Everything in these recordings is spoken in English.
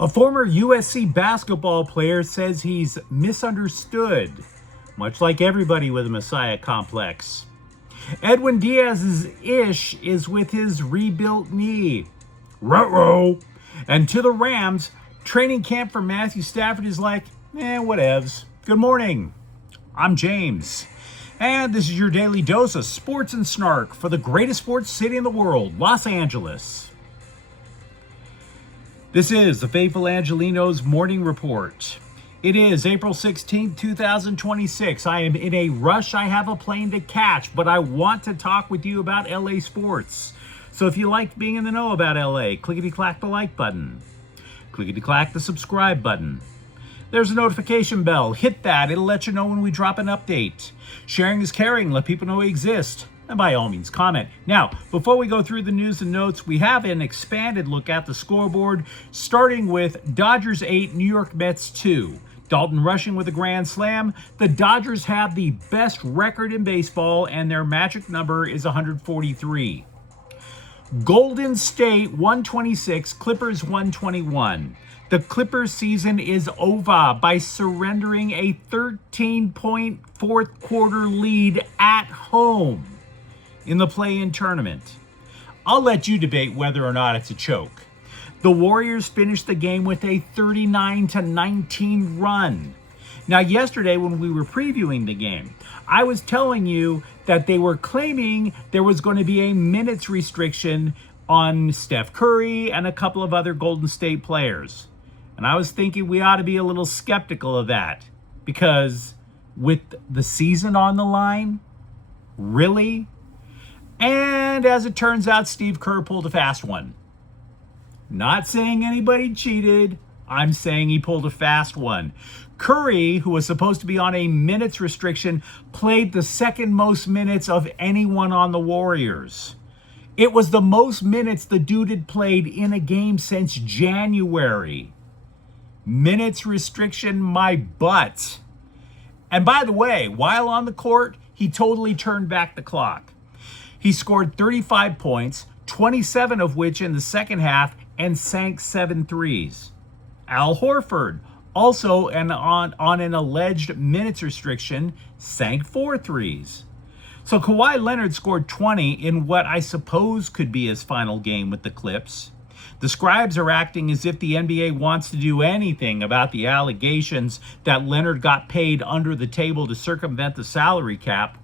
A former USC basketball player says he's misunderstood, much like everybody with a Messiah complex. Edwin Diaz's ish is with his rebuilt knee. Ruh-roh. And to the Rams, training camp for Matthew Stafford is like, whatevs. Good morning. I'm James. And this is your daily dose of sports and snark for the greatest sports city in the world, Los Angeles. This is the faithful Angelenos Morning Report. It is April 16th, 2026. I am in a rush. I have a plane to catch, but I want to talk with you about LA sports. So if you like being in the know about LA, clickety-clack the like button. Clickety-clack the subscribe button. There's a notification bell. Hit that. It'll let you know when we drop an update. Sharing is caring. Let people know we exist. And by all means, comment. Now, before we go through the news and notes, we have an expanded look at the scoreboard, starting with Dodgers 8, New York Mets 2. Dalton rushing with a grand slam. The Dodgers have the best record in baseball, and their magic number is 143. Golden State 126, Clippers 121. The Clippers season is over by surrendering a 13-point fourth quarter lead at home in the play-in tournament. I'll let you debate whether or not it's a choke. The Warriors finished the game with a 39-19 run. Now, yesterday when we were previewing the game, I was telling you that they were claiming there was going to be a minutes restriction on Steph Curry and a couple of other Golden State players. And I was thinking we ought to be a little skeptical of that, because with the season on the line, really? And as it turns out, Steve Kerr pulled a fast one. Not saying anybody cheated. I'm saying he pulled a fast one. Curry, who was supposed to be on a minutes restriction, played the second most minutes of anyone on the Warriors. It was the most minutes the dude had played in a game since January. Minutes restriction, my butt. And by the way, while on the court, he totally turned back the clock. He scored 35 points, 27 of which in the second half, and sank 7 threes. Al Horford, also on an alleged minutes restriction, sank 4 threes. So Kawhi Leonard scored 20 in what I suppose could be his final game with the Clips. The scribes are acting as if the NBA wants to do anything about the allegations that Leonard got paid under the table to circumvent the salary cap.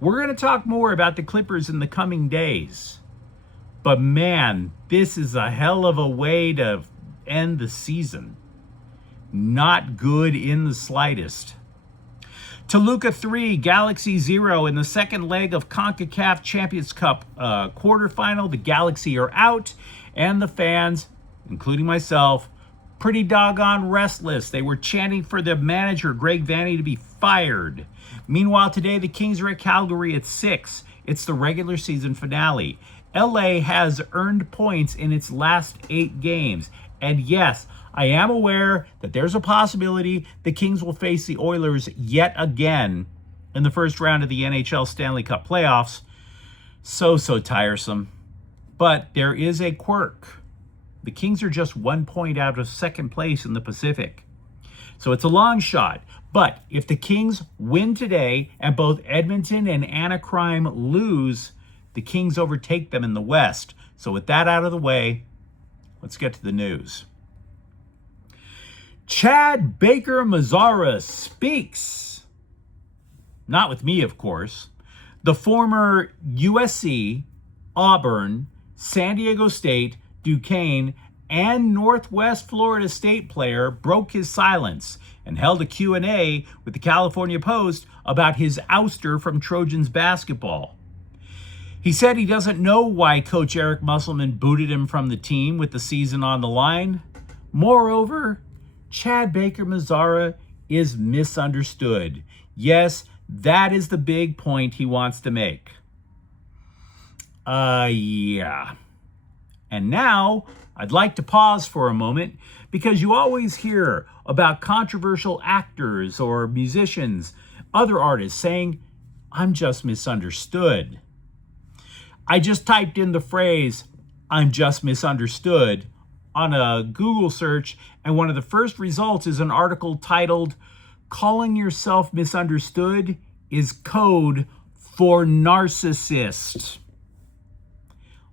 We're going to talk more about the Clippers in the coming days. But man, this is a hell of a way to end the season. Not good in the slightest. Toluca 3, Galaxy 0 in the second leg of CONCACAF Champions Cup quarterfinal. The Galaxy are out, and the fans, including myself, pretty doggone restless. They were chanting for the manager, Greg Vanney, to be fired. Meanwhile, today, the Kings are at Calgary at 6. It's the regular season finale. LA has earned points in its last 8 games. And yes, I am aware that there's a possibility the Kings will face the Oilers yet again in the first round of the NHL Stanley Cup playoffs. So tiresome. But there is a quirk. The Kings are just 1 point out of second place in the Pacific. So it's a long shot. But if the Kings win today and both Edmonton and Anaheim lose, the Kings overtake them in the West. So with that out of the way, let's get to the news. Chad Baker-Mazara speaks. Not with me, of course. The former USC, Auburn, San Diego State, Duquesne, and Northwest Florida State player broke his silence and held a Q&A with the California Post about his ouster from Trojans basketball. He said he doesn't know why Coach Eric Musselman booted him from the team with the season on the line. Moreover, Chad Baker-Mazara is misunderstood. Yes, that is the big point he wants to make. Yeah. And now, I'd like to pause for a moment, because you always hear about controversial actors or musicians, other artists saying, I'm just misunderstood. I just typed in the phrase, I'm just misunderstood, on a Google search, and one of the first results is an article titled, "Calling Yourself Misunderstood is Code for Narcissist."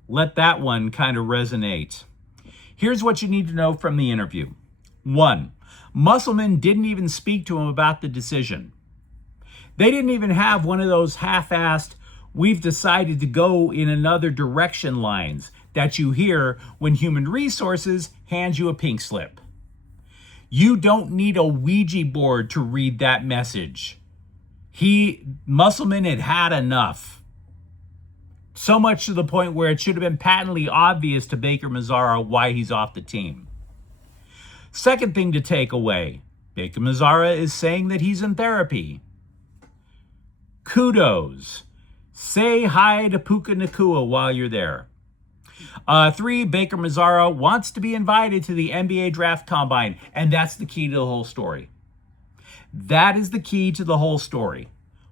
Let that one kind of resonate. Here's what you need to know from the interview. 1, Musselman didn't even speak to him about the decision. They didn't even have one of those half-assed, "we've decided to go in another direction" lines that you hear when human resources hands you a pink slip. You don't need a Ouija board to read that message. Musselman had had enough. So much to the point where it should have been patently obvious to Baker-Mazara why he's off the team. Second thing to take away, Baker-Mazara is saying that he's in therapy. Kudos. Say hi to Puka Nacua while you're there. 3, Baker-Mazara wants to be invited to the NBA Draft Combine, and that's the key to the whole story. That is the key to the whole story.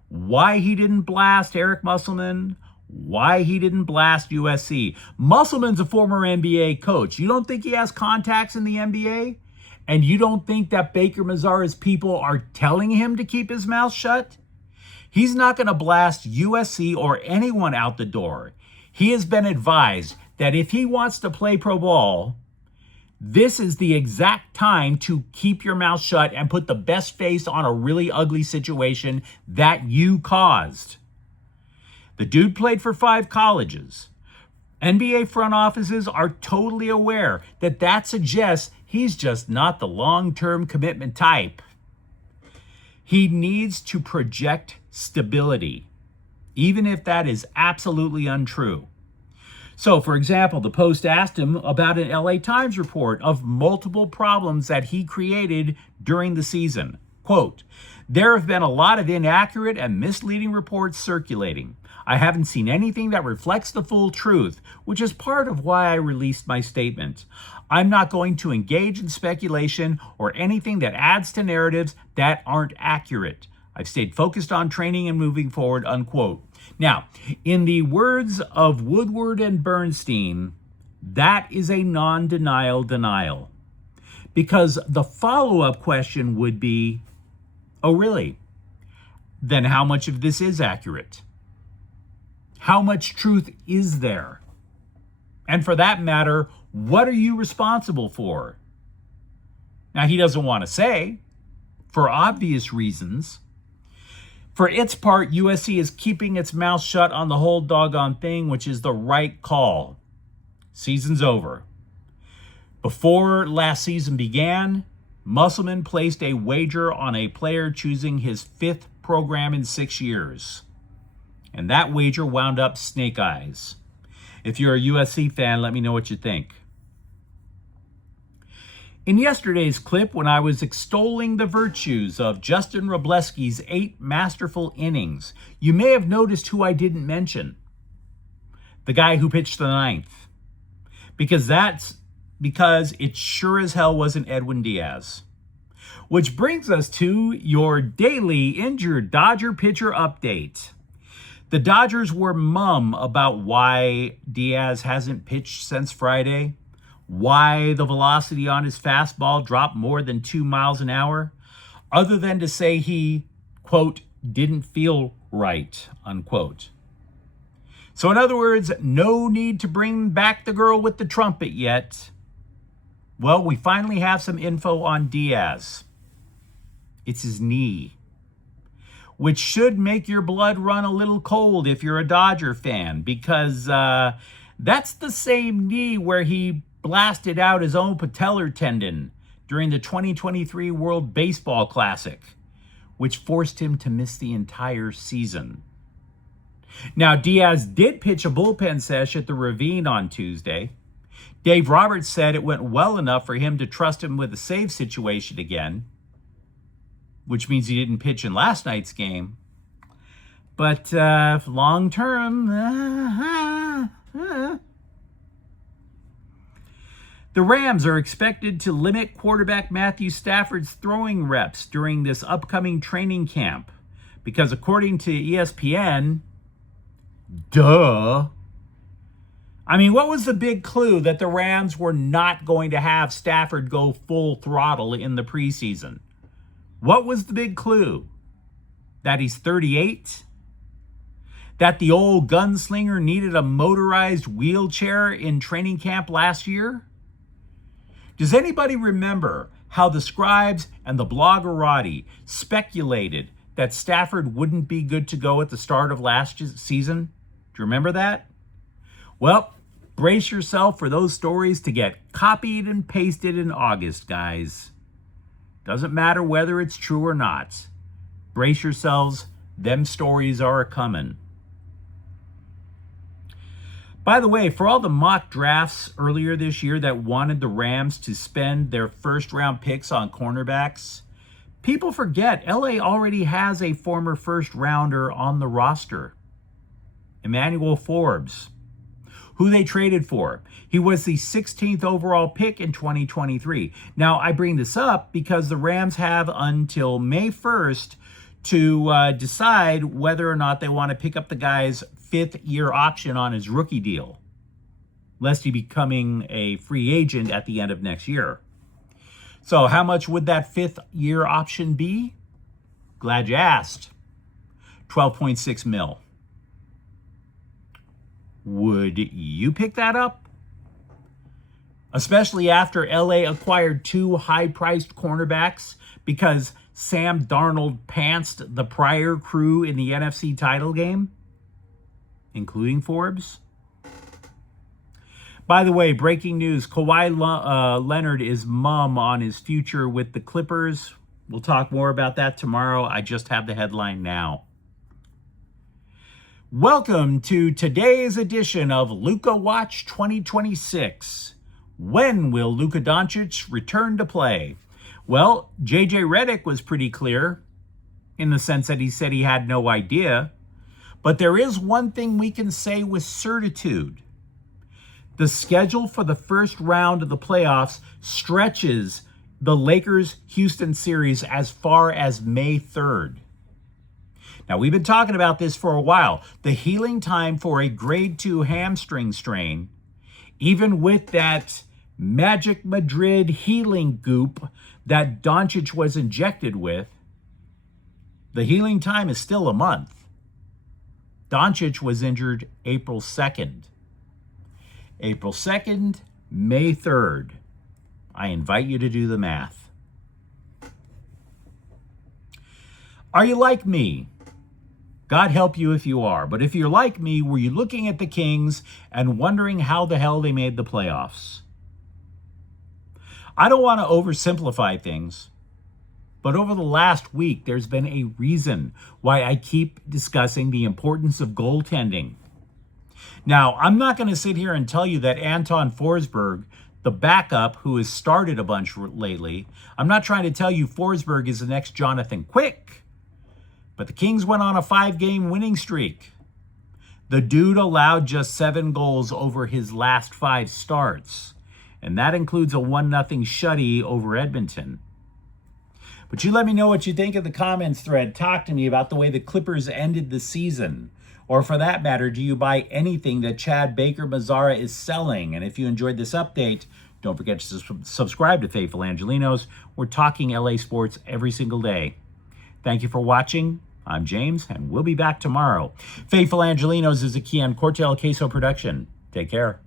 Why he didn't blast Eric Musselman, why he didn't blast USC. Musselman's a former NBA coach. You don't think he has contacts in the NBA? And you don't think that Baker-Mazara's people are telling him to keep his mouth shut? He's not going to blast USC or anyone out the door. He has been advised that if he wants to play pro ball, this is the exact time to keep your mouth shut and put the best face on a really ugly situation that you caused. The dude played for 5 colleges. NBA front offices are totally aware that that suggests he's just not the long-term commitment type. He needs to project stability, even if that is absolutely untrue. So, for example, the Post asked him about an LA Times report of multiple problems that he created during the season. Quote, "There have been a lot of inaccurate and misleading reports circulating. I haven't seen anything that reflects the full truth, which is part of why I released my statement. I'm not going to engage in speculation or anything that adds to narratives that aren't accurate. I've stayed focused on training and moving forward," unquote. Now, in the words of Woodward and Bernstein, that is a non-denial denial. Because the follow-up question would be, oh, really? Then how much of this is accurate? How much truth is there? And for that matter, what are you responsible for? Now, he doesn't want to say, for obvious reasons. For its part, USC is keeping its mouth shut on the whole doggone thing, which is the right call. Season's over. Before last season began, Musselman placed a wager on a player choosing his 5th program in 6 years. And that wager wound up snake eyes. If you're a USC fan, let me know what you think. In yesterday's clip, when I was extolling the virtues of Justin Wroblewski's 8 masterful innings, you may have noticed who I didn't mention. The guy who pitched the 9th. Because it sure as hell wasn't Edwin Diaz. Which brings us to your daily injured Dodger pitcher update. The Dodgers were mum about why Diaz hasn't pitched since Friday, why the velocity on his fastball dropped more than 2 miles an hour, other than to say he, quote, didn't feel right, unquote. So in other words, no need to bring back the girl with the trumpet yet. Well, we finally have some info on Diaz. It's his knee, which should make your blood run a little cold if you're a Dodger fan, because that's the same knee where he blasted out his own patellar tendon during the 2023 World Baseball Classic, which forced him to miss the entire season. Now, Diaz did pitch a bullpen sesh at the Ravine on Tuesday. Dave Roberts said it went well enough for him to trust him with the save situation again, which means he didn't pitch in last night's game. But long term, the Rams are expected to limit quarterback Matthew Stafford's throwing reps during this upcoming training camp because according to ESPN, I mean, what was the big clue that the Rams were not going to have Stafford go full throttle in the preseason? What was the big clue? That he's 38? That the old gunslinger needed a motorized wheelchair in training camp last year? Does anybody remember how the scribes and the bloggerati speculated that Stafford wouldn't be good to go at the start of last season? Do you remember that? Well, brace yourself for those stories to get copied and pasted in August, guys. Doesn't matter whether it's true or not. Brace yourselves, them stories are a-coming. By the way, for all the mock drafts earlier this year that wanted the Rams to spend their first-round picks on cornerbacks, people forget LA already has a former first-rounder on the roster, Emmanuel Forbes, who they traded for. He was the 16th overall pick in 2023. Now, I bring this up because the Rams have until May 1st to decide whether or not they want to pick up the guy's fifth-year option on his rookie deal, lest he becoming a free agent at the end of next year. So how much would that fifth-year option be? Glad you asked. $12.6 million. Would you pick that up? Especially after LA acquired two high-priced cornerbacks because Sam Darnold pantsed the prior crew in the NFC title game, including Forbes. By the way, breaking news, Kawhi Leonard is mum on his future with the Clippers. We'll talk more about that tomorrow. I just have the headline now. Welcome to today's edition of Luka Watch 2026. When will Luka Doncic return to play? Well, JJ Redick was pretty clear in the sense that he said he had no idea. But there is one thing we can say with certitude. The schedule for the first round of the playoffs stretches the Lakers-Houston series as far as May 3rd. Now, we've been talking about this for a while. The healing time for a grade 2 hamstring strain, even with that Magic Madrid healing goop that Doncic was injected with, the healing time is still a month. Doncic was injured April 2nd. April 2nd, May 3rd. I invite you to do the math. Are you like me? God help you if you are. But if you're like me, were you looking at the Kings and wondering how the hell they made the playoffs? I don't want to oversimplify things, but over the last week, there's been a reason why I keep discussing the importance of goaltending. Now, I'm not going to sit here and tell you that Anton Forsberg, the backup who has started a bunch lately, I'm not trying to tell you Forsberg is the next Jonathan Quick. But the Kings went on a 5-game winning streak. The dude allowed just 7 goals over his last 5 starts. And that includes a 1-0 shutty over Edmonton. But you let me know what you think in the comments thread. Talk to me about the way the Clippers ended the season. Or for that matter, do you buy anything that Chad Baker-Mazara is selling? And if you enjoyed this update, don't forget to subscribe to Faithful Angelenos. We're talking LA sports every single day. Thank you for watching. I'm James, and we'll be back tomorrow. Faithful Angelenos is a Kian Cortel Queso production. Take care.